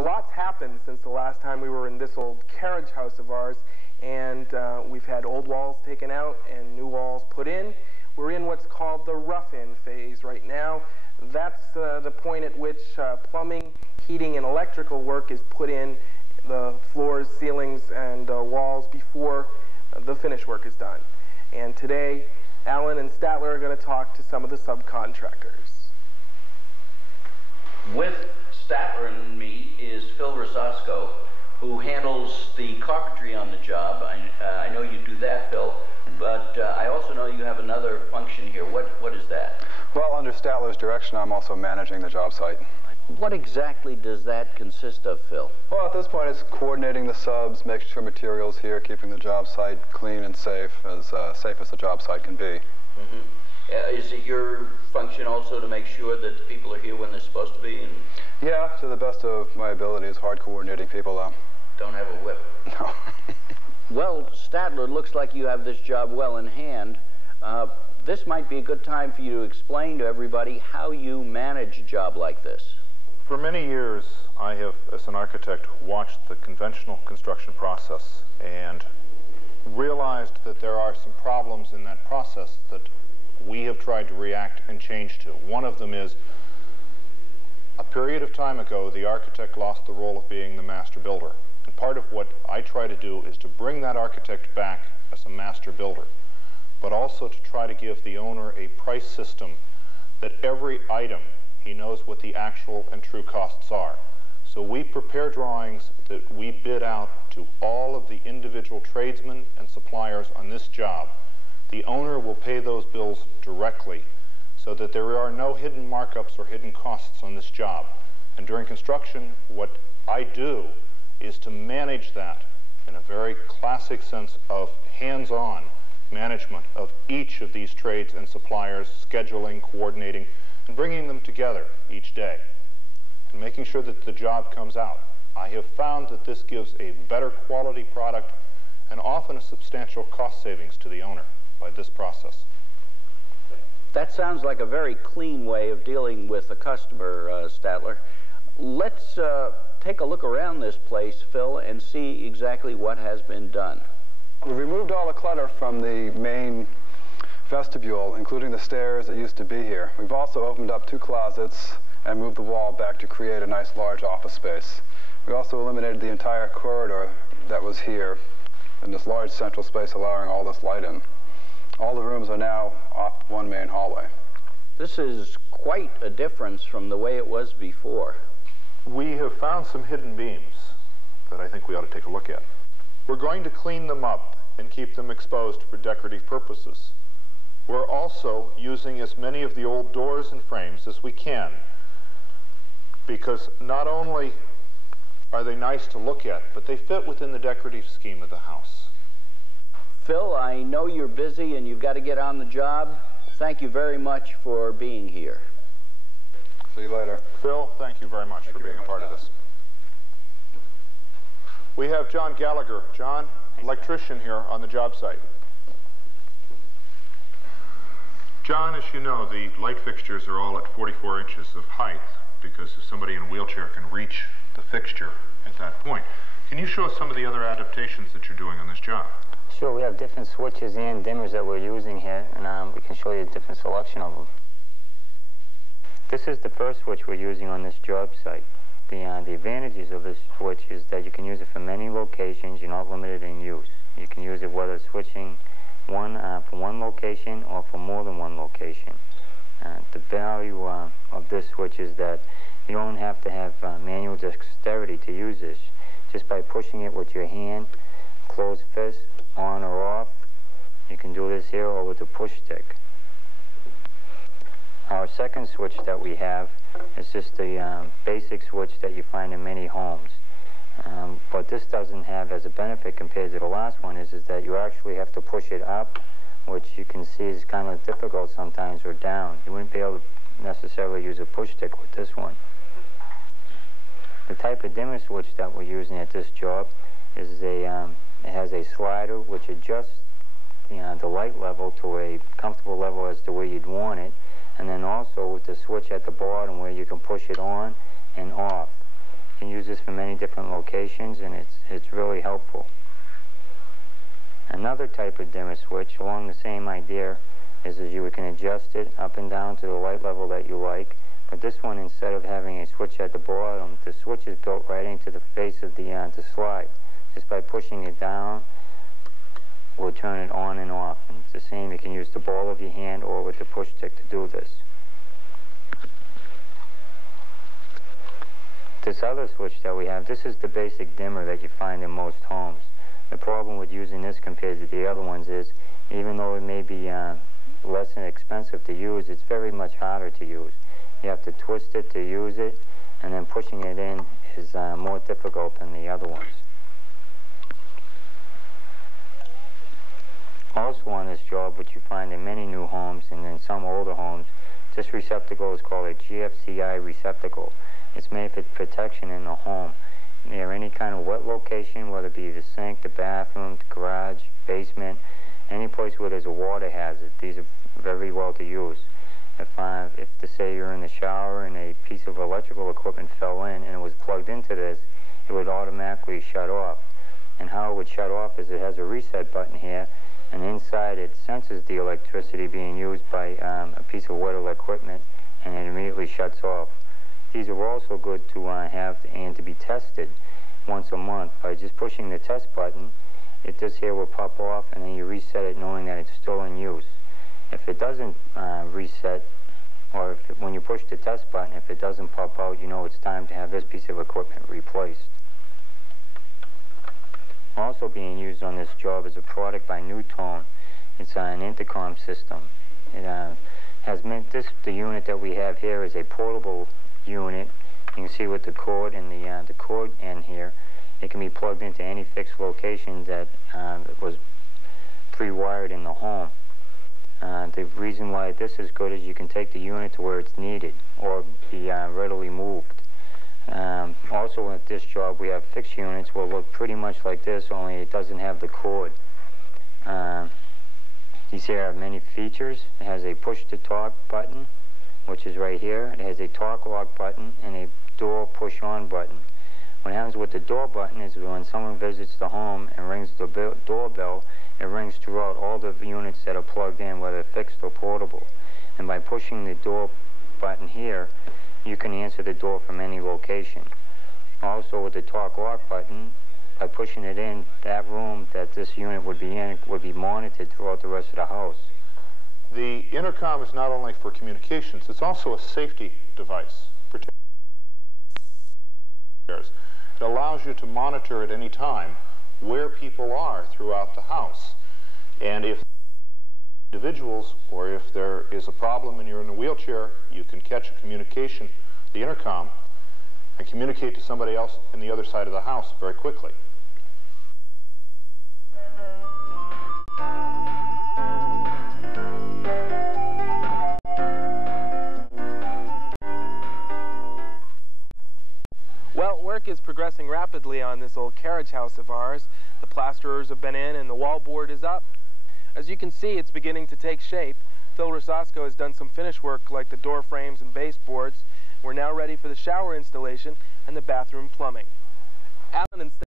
A lot's happened since the last time we were in this old carriage house of ours, and we've had old walls taken out and new walls put in. We're in what's called the rough-in phase right now. That's the point at which plumbing, heating, and electrical work is put in the floors, ceilings, and walls before the finish work is done. And today, Alan and Statler are going to talk to some of the subcontractors. With Statler and me is Phil Rosasco, who handles the carpentry on the job. I know you do that, Phil, but I also know you have another function here. What is that? Well, under Statler's direction, I'm also managing the job site. What exactly does that consist of, Phil? Well, at this point, it's coordinating the subs, making sure material's here, keeping the job site clean and safe as the job site can be. Mm-hmm. Is it your function also to make sure that the people are here when they're supposed to be? Yeah, to the best of my abilities, hard coordinating people, though. Don't have a whip? No. Well, Statler, it looks like you have this job well in hand. This might be a good time for you to explain to everybody how you manage a job like this. For many years, I have, as an architect, watched the conventional construction process and realized that there are some problems in that process that we have tried to react and change to. One of them is, a period of time ago, the architect lost the role of being the master builder. And part of what I try to do is to bring that architect back as a master builder, but also to try to give the owner a price system that every item, he knows what the actual and true costs are. So we prepare drawings that we bid out to all of the individual tradesmen and suppliers on this job. The owner will pay those bills directly so that there are no hidden markups or hidden costs on this job. And during construction, what I do is to manage that in a very classic sense of hands-on management of each of these trades and suppliers, scheduling, coordinating, and bringing them together each day and making sure that the job comes out. I have found that this gives a better quality product and often a substantial cost savings to the owner by this process. That sounds like a very clean way of dealing with a customer, Statler. Let's take a look around this place, Phil, and see exactly what has been done. We removed all the clutter from the main vestibule, including the stairs that used to be here. We've also opened up 2 closets and moved the wall back to create a nice large office space. We also eliminated the entire corridor that was here in this large central space, allowing all this light in. All the rooms are now off one main hallway. This is quite a difference from the way it was before. We have found some hidden beams that I think we ought to take a look at. We're going to clean them up and keep them exposed for decorative purposes. We're also using as many of the old doors and frames as we can, because not only are they nice to look at, but they fit within the decorative scheme of the house. Phil, I know you're busy and you've got to get on the job. Thank you very much for being here. See you later. Phil, thank you very much for being a part of this. We have John Gallagher. John, electrician here on the job site. John, as you know, the light fixtures are all at 44 inches of height because somebody in a wheelchair can reach the fixture at that point. Can you show us some of the other adaptations that you're doing on this job? Sure, we have different switches and dimmers that we're using here, and we can show you a different selection of them. This is the first switch we're using on this job site. The advantages of this switch is that you can use it for many locations. You're not limited in use. You can use it whether switching from one location or for more than one location. The value of this switch is that you don't have to have manual dexterity to use this. Just by pushing it with your hand, closed fist, on or off, you can do this here or with a push stick. Our second switch that we have is just a basic switch that you find in many homes. What this doesn't have as a benefit compared to the last one is that you actually have to push it up, which you can see is kind of difficult sometimes, or down. You wouldn't be able to necessarily use a push stick with this one. The type of dimmer switch that we're using at this job is it has a slider which adjusts the light level to a comfortable level as to where you'd want it, and then also with the switch at the bottom where you can push it on and off. can use this for many different locations, and it's really helpful. Another type of dimmer switch along the same idea is you can adjust it up and down to the light level that you like. But this one, instead of having a switch at the bottom, the switch is built right into the face of the slide. Just by pushing it down, we'll turn it on and off. And it's the same, you can use the ball of your hand or with the push stick to do this. This other switch that we have, this is the basic dimmer that you find in most homes. The problem with using this compared to the other ones is, even though it may be less expensive to use, it's very much harder to use. You have to twist it to use it, and then pushing it in is more difficult than the other ones. Also on this job, which you find in many new homes and in some older homes, this receptacle is called a GFCI receptacle. It's made for protection in the home. Near any kind of wet location, whether it be the sink, the bathroom, the garage, basement, any place where there's a water hazard, these are very well to use. If to say you're in the shower and a piece of electrical equipment fell in and it was plugged into this, it would automatically shut off. And how it would shut off is it has a reset button here, and inside it senses the electricity being used by a piece of wet equipment, and it immediately shuts off. These are also good to have and to be tested once a month. By just pushing the test button, this here will pop off, and then you reset it knowing that it's still in use. If it doesn't reset, or when you push the test button, if it doesn't pop out, you know it's time to have this piece of equipment replaced. Also being used on this job is a product by Newtone. It's an intercom system. It the unit that we have here is a portable unit. You can see with the cord and the cord end here, it can be plugged into any fixed location that was pre-wired in the home. The reason why this is good is you can take the unit to where it's needed or be readily moved. Also with this job we have fixed units will look pretty much like this, only it doesn't have the cord. These here have many features. It has a push to talk button, which is right here. It has a talk lock button and a door push on button. What happens with the door button is when someone visits the home and rings the doorbell, it rings throughout all the units that are plugged in, whether fixed or portable. And by pushing the door button here, you can answer the door from any location. Also with the talk lock button, by pushing it in, that room that this unit would be in would be monitored throughout the rest of the house. The intercom is not only for communications, it's also a safety device. It allows you to monitor at any time where people are throughout the house. And if individuals, or if there is a problem and you're in a wheelchair, you can catch a communication, the intercom, and communicate to somebody else in the other side of the house very quickly. Well, work is progressing rapidly on this old carriage house of ours. The plasterers have been in and the wallboard is up. As you can see, it's beginning to take shape. Phil Rosasco has done some finish work like the door frames and baseboards. We're now ready for the shower installation and the bathroom plumbing. Alan and